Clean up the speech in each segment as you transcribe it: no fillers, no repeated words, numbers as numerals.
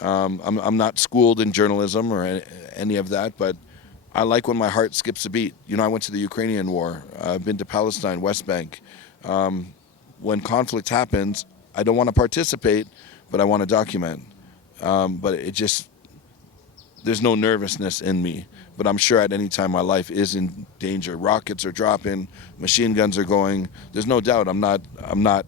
I'm not schooled in journalism or any of that, but I like when my heart skips a beat. You know, I went to the Ukrainian war. I've been to Palestine, West Bank. When conflict happens, I don't want to participate, but I want to document. But it just there's no nervousness in me. But I'm sure at any time my life is in danger. Rockets are dropping, machine guns are going. There's no doubt I'm not I'm not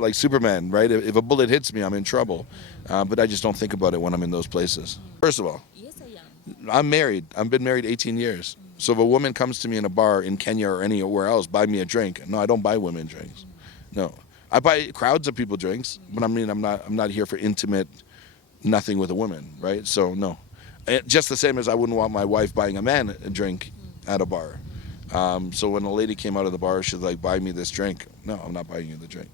like Superman, right? If a bullet hits me, I'm in trouble. But I just don't think about it when I'm in those places. First of all, Yes, I am. I'm married. I've been married 18 years. So if a woman comes to me in a bar in Kenya or anywhere else, buy me a drink. No, I don't buy women drinks. No, I buy crowds of people drinks, but I mean, I'm not here for intimate nothing with a woman, right? So no, just the same as I wouldn't want my wife buying a man a drink at a bar. So when a lady came out of the bar, she's like, "Buy me this drink." No, I'm not buying you the drink.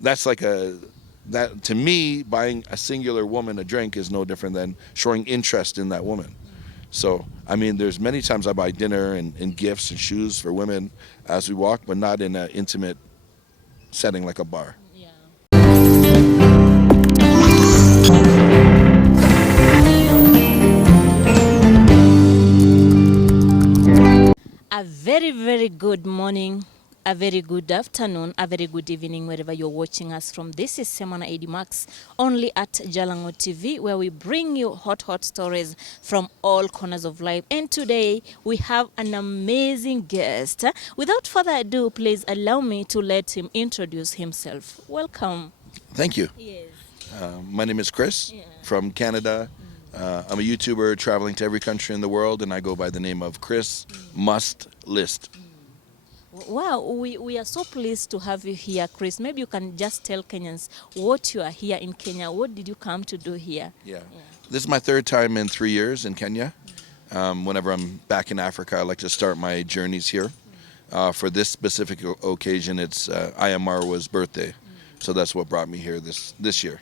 That's like that to me, buying a singular woman a drink is no different than showing interest in that woman. So I mean, there's many times I buy dinner and gifts and shoes for women as we walk, but not in an intimate setting like a bar. Yeah. A very, very good morning, a very good afternoon, a very good evening, wherever you're watching us from. This is Semana Max, only at Jalango TV, where we bring you hot, hot stories from all corners of life. And today, we have an amazing guest. Without further ado, please allow me to let him introduce himself. Welcome. Thank you. Yes. My name is Chris Yeah. from Canada. I'm a YouTuber traveling to every country in the world, and I go by the name of Chris Must List. Wow, we are so pleased to have you here, Chris. Maybe you can just tell Kenyans what you are here in Kenya. What did you come to do here? Yeah. This is my third time in 3 years in Kenya. Whenever I'm back in Africa, I like to start my journeys here. For this specific occasion, it's Ayamarwa's birthday. So that's what brought me here this year.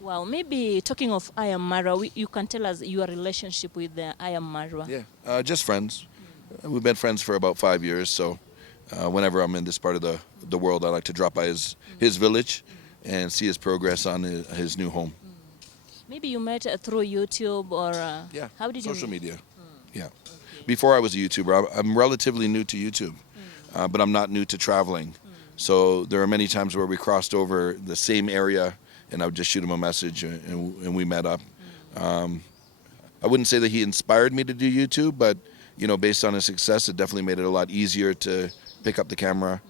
Well, maybe talking of Ayamara, you can tell us your relationship with the Ayamara. Yeah, just friends. We've been friends for about 5 years, so whenever I'm in this part of the world, I like to drop by his village and see his progress on his new home. Maybe you met through YouTube or Yeah, how did you social meet? media. Yeah. Before I was a YouTuber, I'm relatively new to YouTube, but I'm not new to traveling. So there are many times where we crossed over the same area, and I would just shoot him a message, and we met up. I wouldn't say that he inspired me to do YouTube, but based on his success, it definitely made it a lot easier to pick up the camera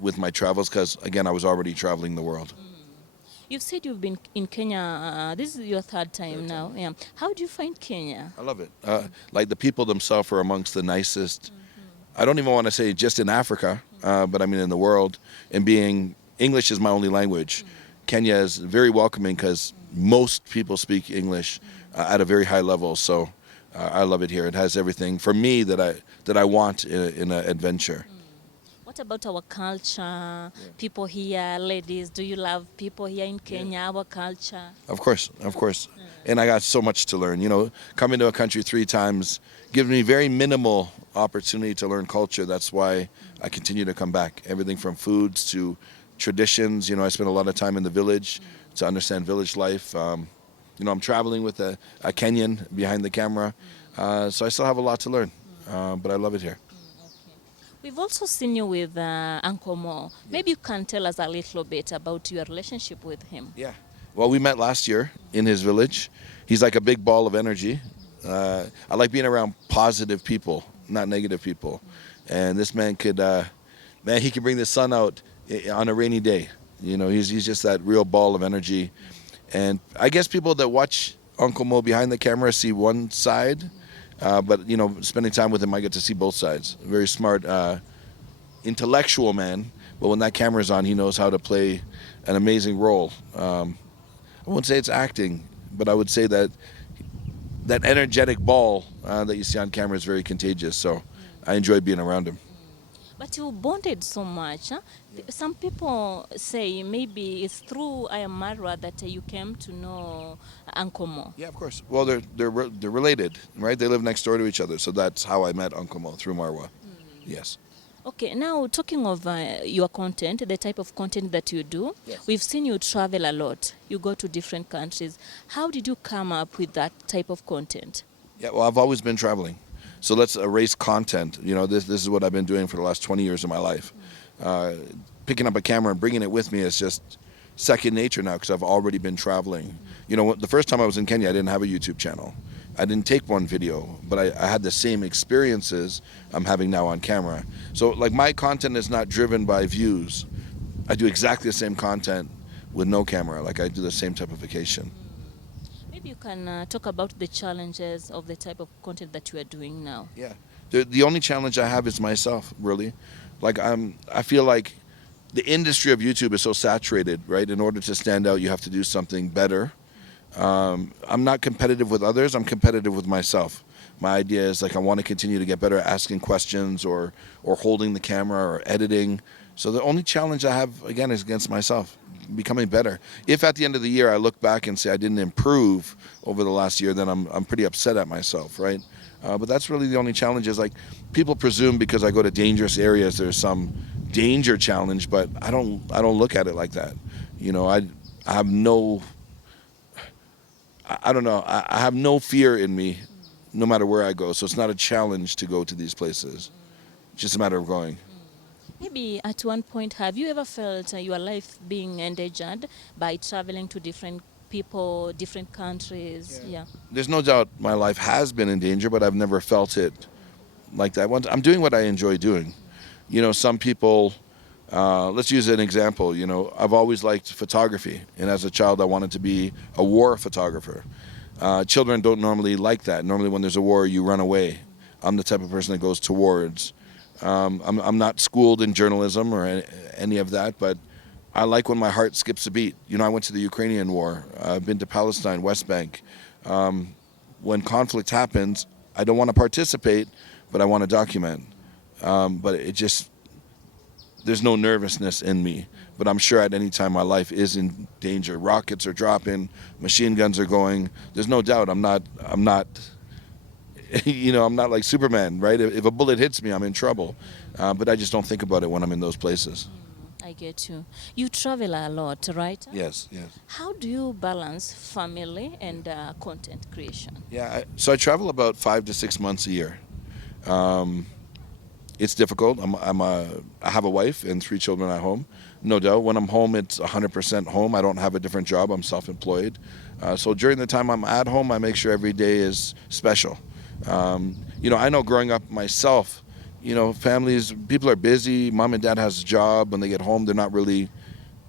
with my travels, because again, I was already traveling the world. You've said you've been in Kenya. This is your third time now. Yeah. How do you find Kenya? I love it. Like the people themselves are amongst the nicest. I don't even want to say just in Africa, but I mean in the world. And being English is my only language. Kenya is very welcoming because most people speak English at a very high level. So I love it here. It has everything for me that I want in an adventure. What about our culture? People here, ladies, do you love people here in Kenya, our culture? Of course, of course. And I got so much to learn. Coming to a country 3 times gives me very minimal opportunity to learn culture. That's why I continue to come back. Everything from foods to traditions. I spend a lot of time in the village to understand village life. I'm traveling with a Kenyan behind the camera. So I still have a lot to learn, but I love it here. We've also seen you with Uncle Mo. Maybe you can tell us a little bit about your relationship with him. Yeah. Well, we met last year in his village. He's like a big ball of energy. I like being around positive people, not negative people. And this man he can bring the sun out on a rainy day. He's just that real ball of energy. And I guess people that watch Uncle Mo behind the camera see one side. But spending time with him, I get to see both sides. Very smart, intellectual man. But when that camera's on, he knows how to play an amazing role. I wouldn't say it's acting, but I would say that energetic ball that you see on camera is very contagious. So I enjoy being around him. But you bonded so much. Huh? Some people say maybe it's through Ayamarwa that you came to know Uncle Mo. Yeah, of course. Well, they're related, right? They live next door to each other. So that's how I met Uncle Mo, through Marwa. Yes. Okay, now talking of your content, the type of content that you do, Yes. we've seen you travel a lot. You go to different countries. How did you come up with that type of content? Yeah, well, I've always been traveling. So let's erase content. You know, this is what I've been doing for the last 20 years of my life. Uh, Picking up a camera and bringing it with me is just second nature now because I've already been traveling. You know, the first time I was in Kenya, I didn't have a YouTube channel. I didn't take one video, but I had the same experiences I'm having now on camera. So, like, my content is not driven by views. I do exactly the same content with no camera. Like, I do the same type of vacation. Maybe you can talk about the challenges of the type of content that you are doing now. Yeah. The only challenge I have is myself, really. Like, I feel like the industry of YouTube is so saturated, right? In order to stand out, you have to do something better. I'm not competitive with others. I'm competitive with myself. My idea is like I want to continue to get better at asking questions or holding the camera or editing. So the only challenge I have again is against myself, becoming better. If at the end of the year I look back and say I didn't improve over the last year, then I'm pretty upset at myself, right? But that's really the only challenge. Is like people presume because I go to dangerous areas there's some danger challenge, but I don't look at it like that. You know, I have no I don't know. I have no fear in me, no matter where I go. So it's not a challenge to go to these places. It's just a matter of going. Maybe at one point, have you ever felt your life being endangered by traveling to different people, different countries? Yeah. There's no doubt my life has been in danger, but I've never felt it like that. I'm doing what I enjoy doing. You know, some people. Let's use an example. You know, I've always liked photography, and as a child, I wanted to be a war photographer. Children don't normally like that. Normally, when there's a war, you run away. I'm the type of person that goes towards. I'm not schooled in journalism or any of that, but I like when my heart skips a beat. You know, I went to the Ukrainian war. I've been to Palestine, West Bank. When conflict happens, I don't want to participate, but I want to document. But it just there's no nervousness in me, but I'm sure at any time my life is in danger. Rockets are dropping, machine guns are going. There's no doubt I'm not, you know, I'm not like Superman, right? If a bullet hits me, I'm in trouble. But I just don't think about it when I'm in those places. I get you. You travel a lot, right? Yes, yes. How do you balance family and content creation? Yeah, so I travel about 5 to 6 months a year. Um, it's difficult. I have a wife and 3 children at home. No doubt. When I'm home, it's 100% home. I don't have a different job. I'm self-employed. So during the time I'm at home, I make sure every day is special. You know, I know growing up myself, you know, people are busy. Mom and dad has a job. When they get home, they're not really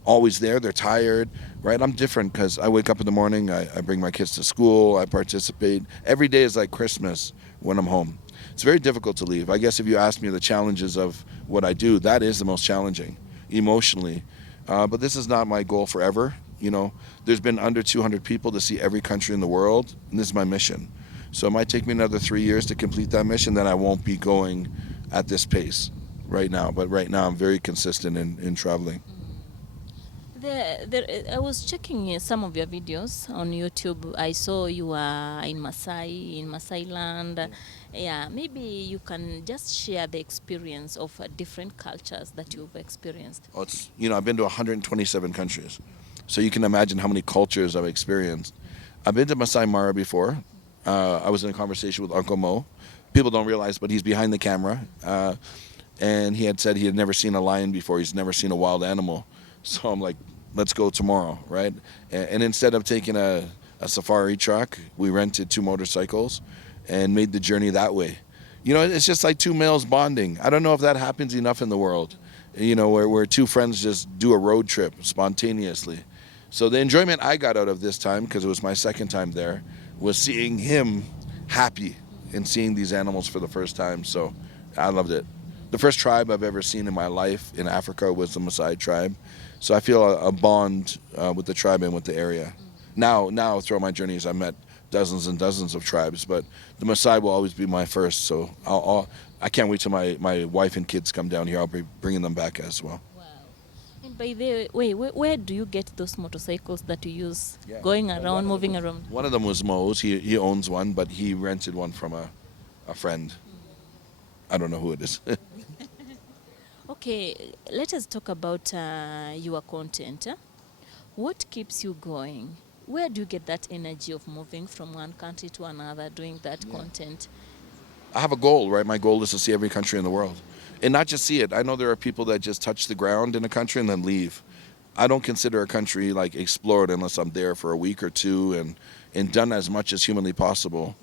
always there. They're tired, right? I'm different because I wake up in the morning. I bring my kids to school. I participate. Every day is like Christmas when I'm home. It's very difficult to leave. I guess if you ask me the challenges of what I do, that is the most challenging emotionally. But this is not my goal forever. You know, there's been under 200 people to see every country in the world, and this is my mission. So it might take me another 3 years to complete that mission. Then I won't be going at this pace right now. But right now, I'm very consistent in traveling. I was checking some of your videos on YouTube. I saw you were in Masai land. Yeah, maybe you can just share the experience of different cultures that you've experienced. Oh, you know, I've been to 127 countries. So you can imagine how many cultures I've experienced. I've been to Masai Mara before. I was in a conversation with Uncle Mo. People don't realize, but he's behind the camera. And he had said he had never seen a lion before. He's never seen a wild animal. So I'm like, let's go tomorrow, right? And instead of taking a safari truck, we rented 2 motorcycles and made the journey that way. You know, it's just like 2 males bonding. I don't know if that happens enough in the world, you know, where 2 friends just do a road trip spontaneously. So the enjoyment I got out of this time, because it was my second time there, was seeing him happy and seeing these animals for the first time. So I loved it. The first tribe I've ever seen in my life in Africa was the Maasai tribe. So I feel a bond with the tribe and with the area. Now throughout my journeys, I met dozens and dozens of tribes, but the Maasai will always be my first. So I can't wait till my wife and kids come down here. I'll be bringing them back as well. Wow. And by the way, where do you get those motorcycles that you use going around, moving around? One of them was Mo's. He owns one, but he rented one from a friend. I don't know who it is. Okay, let us talk about your content. What keeps you going? Where do you get that energy of moving from one country to another, doing that content? I have a goal, right? My goal is to see every country in the world. And not just see it. I know there are people that just touch the ground in a country and then leave. I don't consider a country like explored unless I'm there for a week or two and done as much as humanly possible.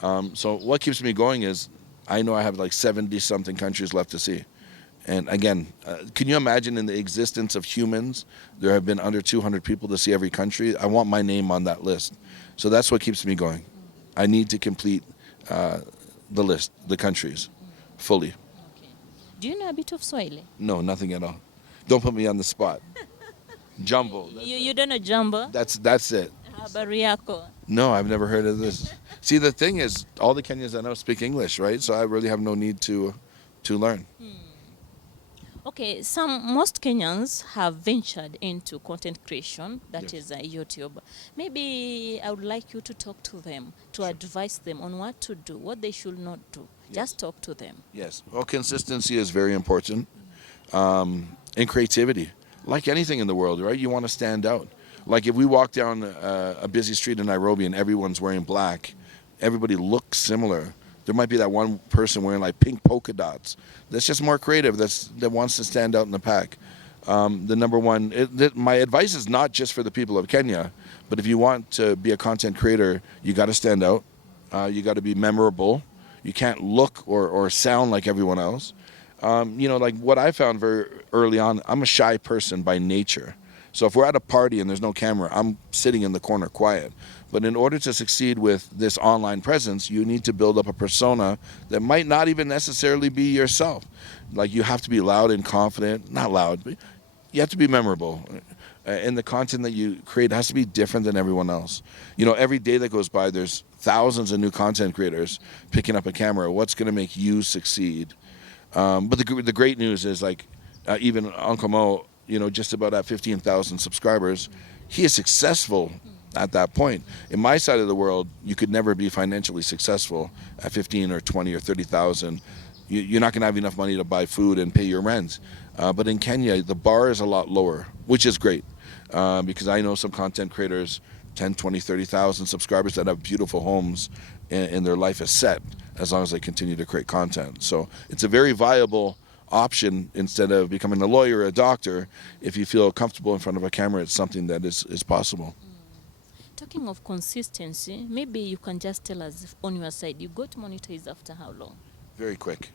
So what keeps me going is I know I have like 70 something countries left to see. And again, can you imagine in the existence of humans, there have been under 200 people to see every country? I want my name on that list. So that's what keeps me going. I need to complete the list, the countries, fully. Okay. Do you know a bit of Swahili? No, nothing at all. Don't put me on the spot. Jumbo. You don't know Jumbo? That's it. Habari yako. No, I've never heard of this. See, the thing is, all the Kenyans I know speak English, right? So I really have no need to learn. Okay, most Kenyans have ventured into content creation, that Yes. is YouTube. Maybe I would like you to talk to them, to advise them on what to do, what they should not do. Just talk to them. Yes. Well, consistency is very important. And creativity. Like anything in the world, right? You want to stand out. Like if we walk down a busy street in Nairobi and everyone's wearing black, everybody looks similar. There might be that one person wearing like pink polka dots. That's just more creative. That wants to stand out in the pack. The number one, my advice is not just for the people of Kenya, but if you want to be a content creator, you got to stand out. You got to be memorable. You can't look or sound like everyone else. Like what I found very early on, I'm a shy person by nature. So if we're at a party and there's no camera, I'm sitting in the corner quiet. But in order to succeed with this online presence, you need to build up a persona that might not even necessarily be yourself. Like you have to be loud and confident, not loud, but you have to be memorable. And the content that you create has to be different than everyone else. Every day that goes by, there's thousands of new content creators picking up a camera. What's going to make you succeed? But the great news is like even Uncle Mo, just about at 15,000 subscribers, he is successful at that point. In my side of the world, you could never be financially successful at 15 or 20 or 30,000. You're not going to have enough money to buy food and pay your rent. But in Kenya, the bar is a lot lower, which is great because I know some content creators, 10, 20, 30,000 subscribers that have beautiful homes and their life is set as long as they continue to create content. So it's a very viable option instead of becoming a lawyer or a doctor. If you feel comfortable in front of a camera, it's something that is possible. Talking of consistency, maybe you can just tell us on your side, you got monetized after how long? Very quick.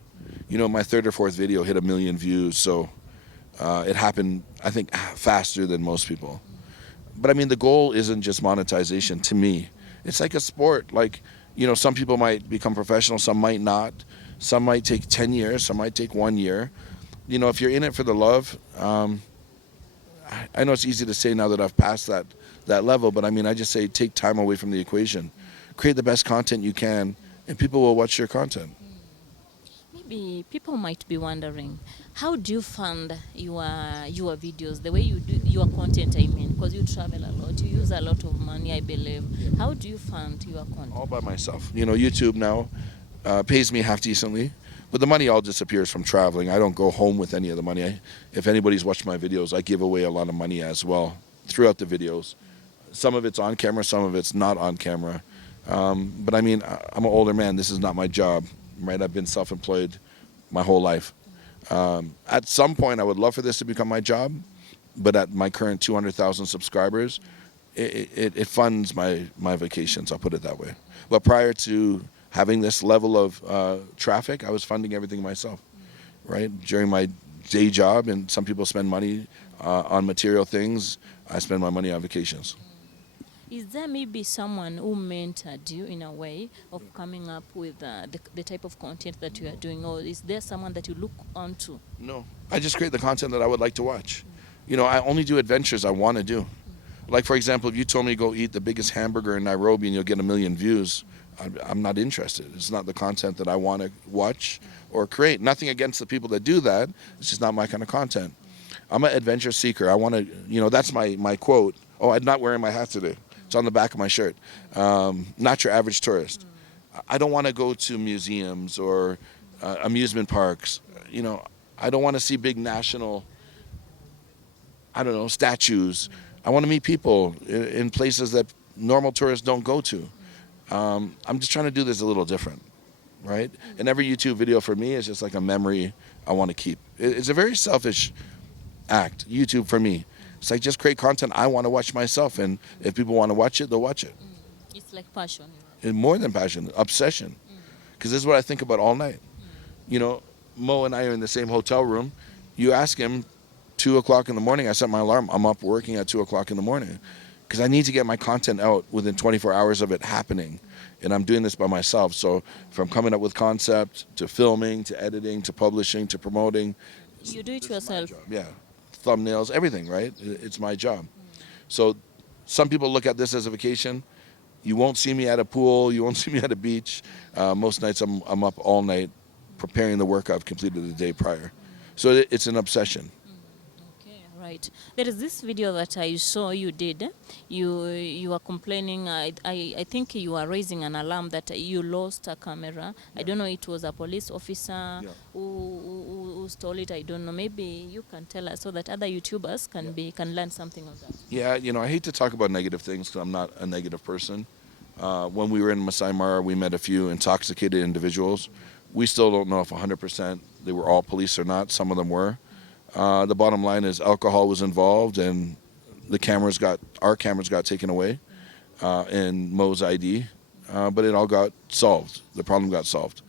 My third or fourth video hit 1 million views, so it happened, I think, faster than most people. But I mean, the goal isn't just monetization to me. It's like a sport. Like, some people might become professional, some might not. Some might take 10 years, some might take 1 year. If you're in it for the love, I know it's easy to say now that I've passed that level, but I mean, I just say take time away from the equation. Create the best content you can, and people will watch your content. Maybe people might be wondering, how do you fund your videos, the way you do your content, I mean, because you travel a lot, you use a lot of money, I believe. How do you fund your content? All by myself. YouTube now pays me half decently, but the money all disappears from traveling. I don't go home with any of the money. If anybody's watched my videos, I give away a lot of money as well throughout the videos. Some of it's on camera, some of it's not on camera. But I mean, I'm an older man. This is not my job, right? I've been self-employed my whole life. At some point, I would love for this to become my job, but at my current 200,000 subscribers, it funds my vacations, I'll put it that way. But prior to having this level of traffic, I was funding everything myself, right? During my day job, and some people spend money on material things, I spend my money on vacations. Is there maybe someone who mentored you in a way of coming up with the type of content that you are doing, or is there someone that you look onto? No, I just create the content that I would like to watch. I only do adventures I want to do. Like, for example, if you told me to go eat the biggest hamburger in Nairobi and you'll get 1 million views, I'm not interested. It's not the content that I want to watch or create. Nothing against the people that do that. It's just not my kind of content. I'm an adventure seeker. I want to, that's my quote. Oh, I'm not wearing my hat today. It's on the back of my shirt. Not your average tourist. I don't want to go to museums or amusement parks. I don't want to see big national, I don't know, statues. I want to meet people in places that normal tourists don't go to. I'm just trying to do this a little different, right? And every YouTube video for me is just like a memory I want to keep. It's a very selfish act, YouTube for me. It's like just create content I want to watch myself, and if people want to watch it, they'll watch it. It's like passion. And more than passion, obsession. Because this is what I think about all night. You know, Mo and I are in the same hotel room. You ask him, 2 o'clock in the morning, I set my alarm. I'm up working at 2 o'clock in the morning because I need to get my content out within 24 hours of it happening. And I'm doing this by myself. So from coming up with concept to filming to editing to publishing to promoting. You do it yourself. Yeah. Thumbnails, everything, right? It's my job. So some people look at this as a vacation. You won't see me at a pool. You won't see me at a beach. Most nights I'm up all night preparing the work I've completed the day prior. So it's an obsession. Okay, right. There is this video that I saw you did. You were complaining. I think you were raising an alarm that you lost a camera. I don't know. It was a police officer who stole it. I don't know. Maybe you can tell us so that other YouTubers can learn something of that. Yeah, you know, I hate to talk about negative things because I'm not a negative person. When we were in Masai Mara, we met a few intoxicated individuals. We still don't know if 100% they were all police or not. Some of them were. The bottom line is alcohol was involved, and our cameras got taken away, and Mo's ID, but it all got solved. The problem got solved.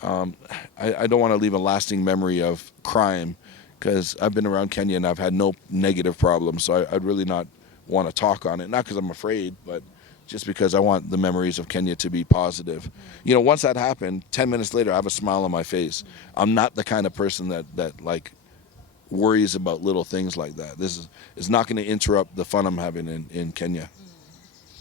I don't want to leave a lasting memory of crime because I've been around Kenya and I've had no negative problems, so I'd really not want to talk on it. Not because I'm afraid, but just because I want the memories of Kenya to be positive. You know, once that happened, 10 minutes later, I have a smile on my face. I'm not the kind of person that like worries about little things like that. This is not going to interrupt the fun I'm having in Kenya.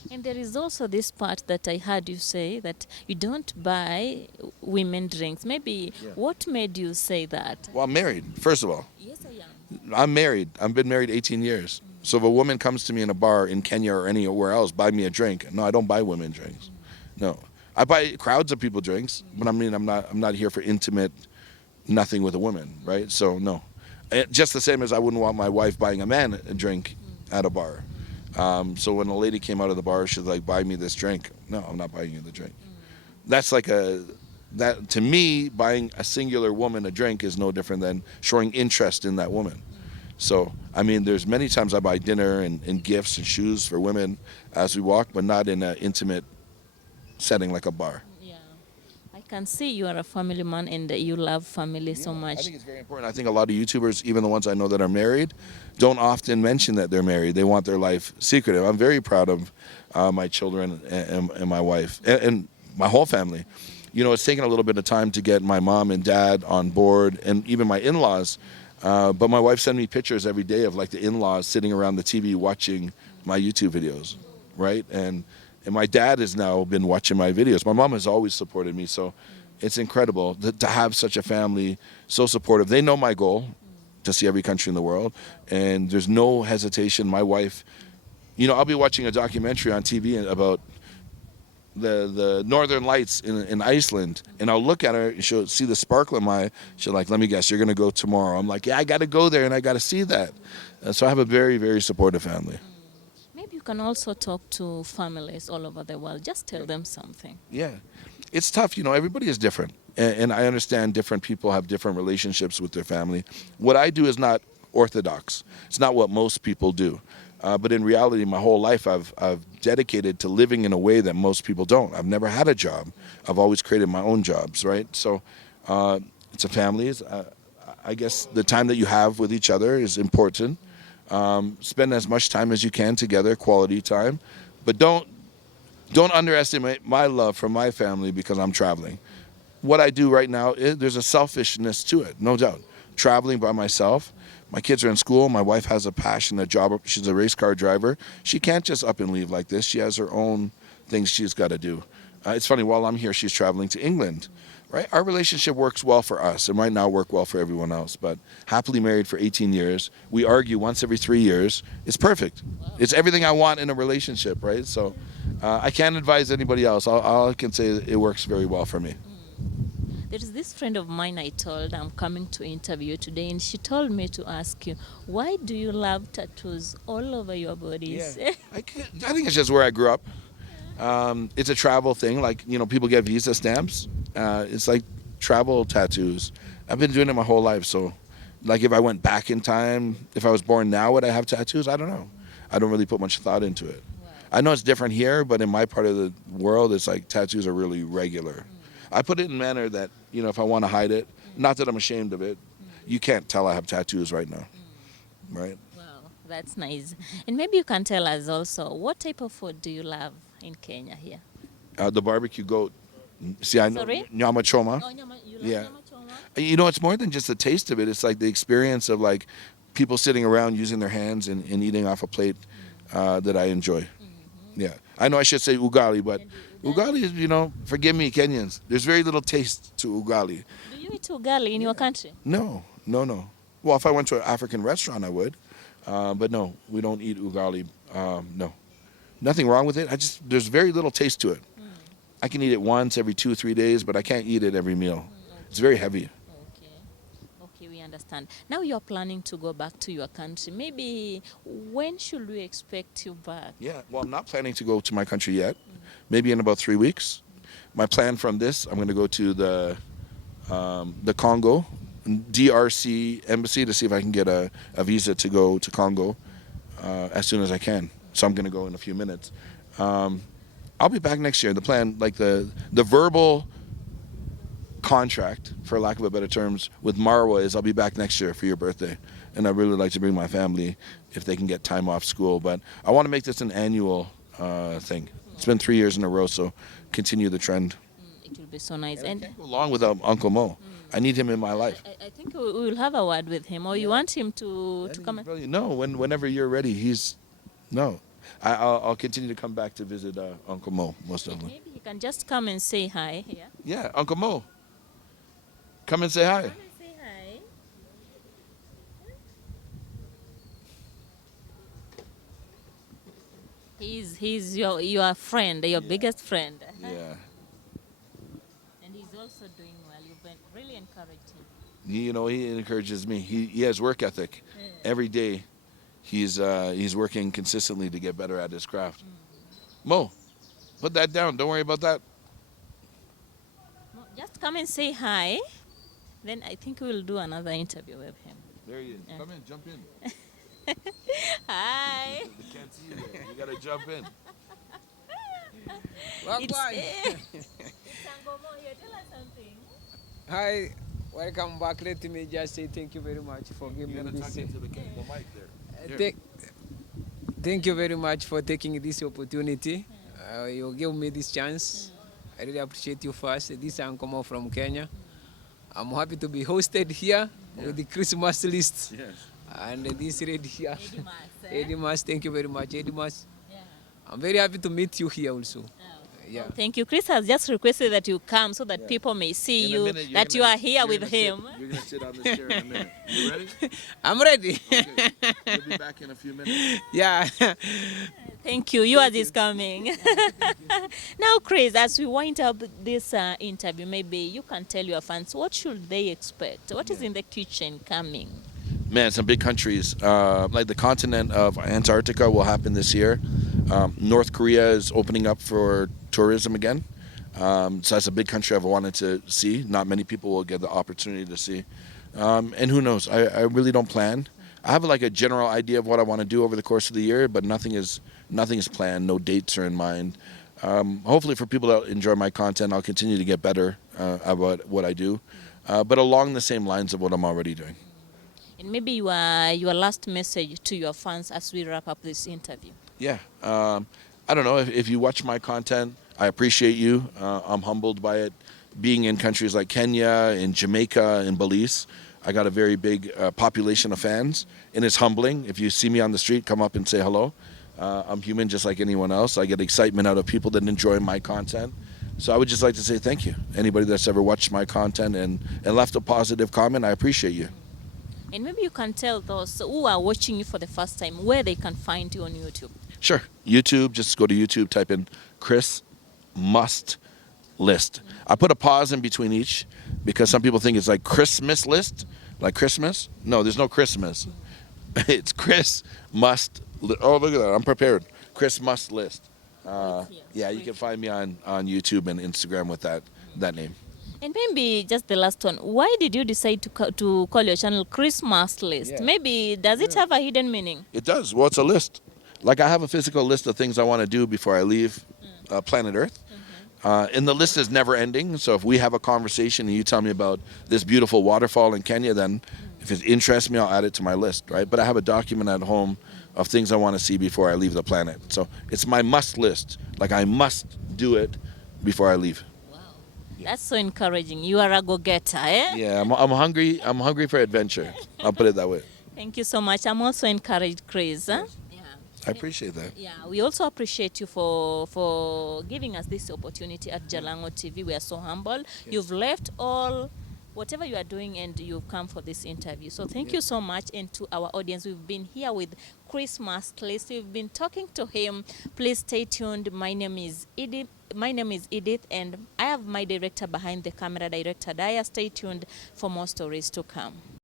And there is also this part that I heard you say that you don't buy women drinks. Maybe what made you say that? Well, I'm married, first of all. Yes, I am. I'm married. I've been married 18 years. So if a woman comes to me in a bar in Kenya or anywhere else, buy me a drink. No, I don't buy women drinks. No. I buy crowds of people drinks, but I mean, I'm not here for intimate nothing with a woman, right? So no. Just the same as I wouldn't want my wife buying a man a drink at a bar. So when a lady came out of the bar, she's like, buy me this drink. No, I'm not buying you the drink. That's like that to me, buying a singular woman a drink is no different than showing interest in that woman. So, I mean, there's many times I buy dinner and gifts and shoes for women as we walk, but not in an intimate setting like a bar. Yeah. I can see you are a family man and you love family so much. I think it's very important. I think a lot of YouTubers, even the ones I know that are married, don't often mention that they're married. They want their life secretive. I'm very proud of my children and my wife and my whole family. You know, it's taken a little bit of time to get my mom and dad on board and even my in-laws. But my wife sent me pictures every day of like the in-laws sitting around the TV watching my YouTube videos, right? And my dad has now been watching my videos. My mom has always supported me, so it's incredible to have such a family so supportive. They know my goal, to see every country in the world, and there's no hesitation. My wife, you know, I'll be watching a documentary on TV about the northern lights in Iceland, and I'll look at her and she'll see the sparkle in my eye. She'll like, let me guess, you're gonna go tomorrow. I'm like, yeah, I gotta go there and I gotta see that. So I have a very, very supportive family. Maybe you can also talk to families all over the world. Just tell them something. Yeah, it's tough. You know, everybody is different, and I understand different people have different relationships with their family. What I do is not orthodox. It's not what most people do. But in reality, my whole life I've dedicated to living in a way that most people don't. I've never had a job. I've always created my own jobs, right? So it's a family. I guess the time that you have with each other is important. Spend as much time as you can together, quality time. But don't underestimate my love for my family because I'm traveling. What I do right now, there's a selfishness to it, no doubt. Traveling by myself. My kids are in school. My wife has a passion, a job. She's a race car driver. She can't just up and leave like this. She has her own things she's got to do. It's funny, while I'm here, she's traveling to England. Right? Our relationship works well for us. It might not work well for everyone else, but happily married for 18 years. We argue once every 3 years. It's perfect. It's everything I want in a relationship, right? So I can't advise anybody else. All I can say is it works very well for me. There is this friend of mine I told I'm coming to interview you today, and she told me to ask you, why do you love tattoos all over your bodies? I think it's just where I grew up. It's a travel thing. Like, people get visa stamps. It's like travel tattoos. I've been doing it my whole life. So, like, if I went back in time, if I was born now, would I have tattoos? I don't know. I don't really put much thought into it. Wow. I know it's different here, but in my part of the world, it's like tattoos are really regular. I put it in a manner that, if I want to hide it, not that I'm ashamed of it, you can't tell I have tattoos right now. Right? Wow, that's nice. And maybe you can tell us also, what type of food do you love in Kenya here? The barbecue goat. See, I know Sorry? nyama choma. Oh, you love Yeah. nyama choma? It's more than just the taste of it. It's like the experience of like people sitting around using their hands and eating off a plate that I enjoy. Yeah. I know I should say ugali, but ugali is, forgive me, Kenyans. There's very little taste to ugali. Do you eat ugali in your country? No. Well, if I went to an African restaurant, I would. But no, we don't eat ugali. No. Nothing wrong with it. There's very little taste to it. I can eat it once every 2-3 days, but I can't eat it every meal. It's very heavy. Okay, we understand. Now you're planning to go back to your country. Maybe when should we expect you back? Yeah, well, I'm not planning to go to my country yet. Maybe in about 3 weeks. My plan from this, I'm going to go to the Congo, DRC embassy to see if I can get a visa to go to Congo as soon as I can. So I'm going to go in a few minutes. I'll be back next year. The plan, like the verbal contract, for lack of a better terms, with Marwa is I'll be back next year for your birthday. And I'd really like to bring my family if they can get time off school. But I want to make this an annual thing. It's been 3 years in a row, so continue the trend. It will be so nice. And I And can't go along without Uncle Mo. I need him in my life. I think we will have a word with him, or you want him to come? Brilliant. No, whenever you're ready, I'll continue to come back to visit Uncle Mo, most definitely. Maybe he can just come and say hi here. Yeah, Uncle Mo. Come and say hi. Come and say hi. He's your friend, your biggest friend. Yeah. And he's also doing well. You've been really encouraged him. He encourages me. He has work ethic. Every day, he's working consistently to get better at his craft. Mo, put that down. Don't worry about that. No, just come and say hi. Then I think we'll do another interview with him. There he is. Come in, jump in. Hi. They can't see you there. You gotta jump in. It's Sangomo here. Tell us something. Hi, welcome back. Let me just say thank you very much for You giving gotta me talk this. into the mic there. Here. Thank you very much for taking this opportunity. You give me this chance. I really appreciate you first. This is Ankomo from Kenya. I'm happy to be hosted here with the Christmas list. Yes. And this lady here, Eddie Mas, Thank you very much, Eddie Mas. Yeah. I'm very happy to meet you here also. Yeah. Well, thank you. Chris has just requested that you come so that people may see In a you, minute, you're that you gonna- are here you're with gonna sit- him. You're gonna sit on this chair in a minute. You ready? I'm ready. Okay. We'll be back in a few minutes. Yeah. Thank you. Yours is coming. Now, Chris, as we wind up this interview, maybe you can tell your fans what should they expect? What is in the kitchen coming? Man, some big countries. Like the continent of Antarctica will happen this year. North Korea is opening up for tourism again. So that's a big country I've wanted to see. Not many people will get the opportunity to see. And who knows? I really don't plan. I have like a general idea of what I want to do over the course of the year, but nothing is planned. No dates are in mind. Hopefully for people that enjoy my content, I'll continue to get better about what I do, but along the same lines of what I'm already doing. And maybe your last message to your fans as we wrap up this interview. Yeah. I don't know. If you watch my content, I appreciate you. I'm humbled by it. Being in countries like Kenya, in Jamaica, in Belize, I got a very big population of fans, and it's humbling. If you see me on the street, come up and say hello. I'm human just like anyone else. I get excitement out of people that enjoy my content. So I would just like to say thank you. Anybody that's ever watched my content and left a positive comment, I appreciate you. And maybe you can tell those who are watching you for the first time where they can find you on YouTube. Sure. YouTube, just go to YouTube, type in Chris Must List. I put a pause in between each. because some people think it's like Christmas list, like Christmas. No, there's no Christmas. It's Chris must. Oh, look at that! I'm prepared. Chris must list. Yeah, you can find me on YouTube and Instagram with that name. And maybe just the last one. Why did you decide to call your channel Christmas List? Yeah. Maybe does it have a hidden meaning? It does. Well, it's a list. Like I have a physical list of things I want to do before I leave planet Earth. And the list is never ending. So if we have a conversation and you tell me about this beautiful waterfall in Kenya, then if it interests me, I'll add it to my list, right? But I have a document at home of things I want to see before I leave the planet. So it's my must list. Like I must do it before I leave. That's so encouraging. You are a go-getter, eh? Yeah, I'm hungry. I'm hungry for adventure. I'll put it that way. Thank you so much. I'm also encouraged, Chris. Huh? Yeah. I appreciate that. Yeah, we also appreciate you for giving us this opportunity at Jalango TV. We are so humble. Yes. You've left all whatever you are doing and you've come for this interview. So thank you so much. And to our audience, we've been here with Christmas List. We've been talking to him. Please stay tuned. My name is Edith. And I have my director behind the camera, Director Daya. Stay tuned for more stories to come.